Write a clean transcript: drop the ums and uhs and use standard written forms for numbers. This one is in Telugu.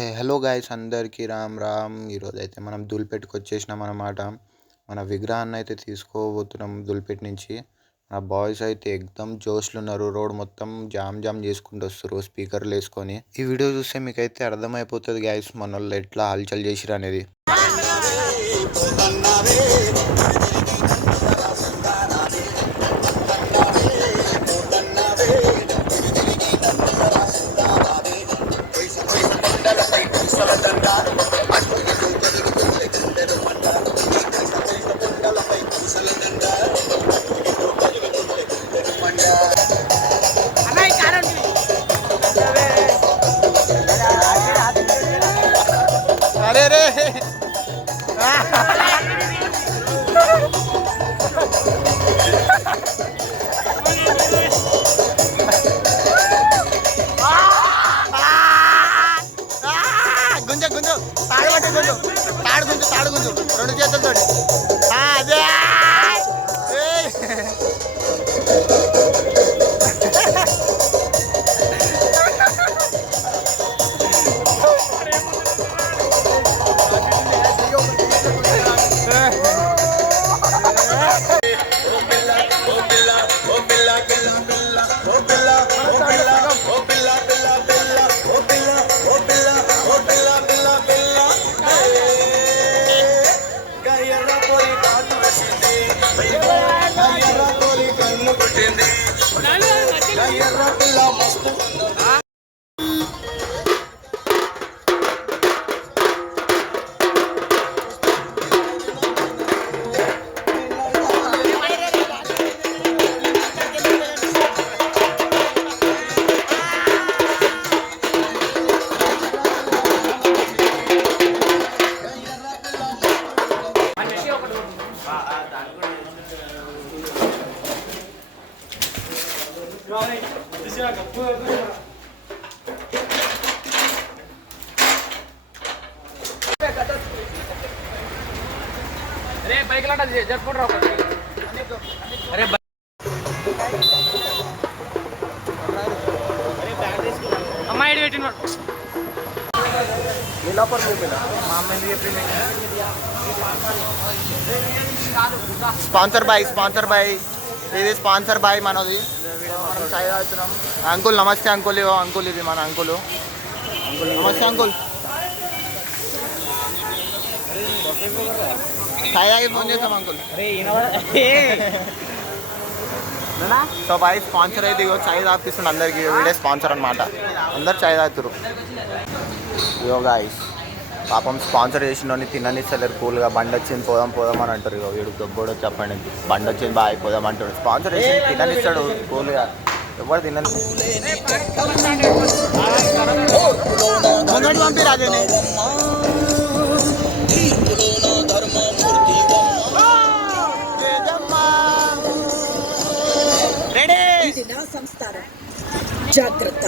హలో గాయ్స్, అందరికీ రామ్ రామ్. ఈరోజైతే మనం దుల్పేట్కి వచ్చేసినాం అన్నమాట. మన విగ్రహాన్ని అయితే తీసుకోబోతున్నాం దుల్పేట్ నుంచి. మన బాయ్స్ అయితే ఎక్దమ్ జోష్లు ఉన్నారు. రోడ్ మొత్తం జామ్ చేసుకుంటూ వస్తారు స్పీకర్లు వేసుకొని. ఈ వీడియో చూస్తే మీకైతే అర్థమైపోతుంది గాయ్స్ మన వాళ్ళు ఎట్లా హల్చల్ చేసిరు అనేది. अरे रे గుంజ గుంజు తాడు గుంజు తాడు గుంజు రెండు చేతులతో అదే अरे बाइक लाटा जरपुर राव अरे अम्मा इड वेटिंग मिला पर मिला मामा ने స్పాన్సర్ బాయ్ ఇది స్పాన్సర్ బాయ్ మనది. మనం చాయ్ తాగుతున్నాం. అంకుల్ నమస్తే అంకుల్. అంకుల్ ఇది మన అంకుల్. నమస్తే అంకుల్. చాయ్ తాగి ఫోన్ చేస్తాం అంకుల్. సో బాయ్ స్పాన్సర్ అయితే ఇగో చాయ్ తాపిస్తుండే అందరికి. వీడే స్పాన్సర్ అనమాట. అందరు చాయ్ తాగుతారు. ఇగో గాయ్స్ పాపం స్పాన్సర్ చేసిన తిననిస్తలేరు. కూల్గా బండి వచ్చింది పోదాం అని అంటారు. ఇక వీడు దొబ్బోడు చెప్పండి. బండి వచ్చింది బాగా పోదాం అంటాడు. స్పాన్సర్ చేసి తిననిస్తాడు కూల్గా. ఎవరు తినని పంపి రాజేనే జాగ్రత్త.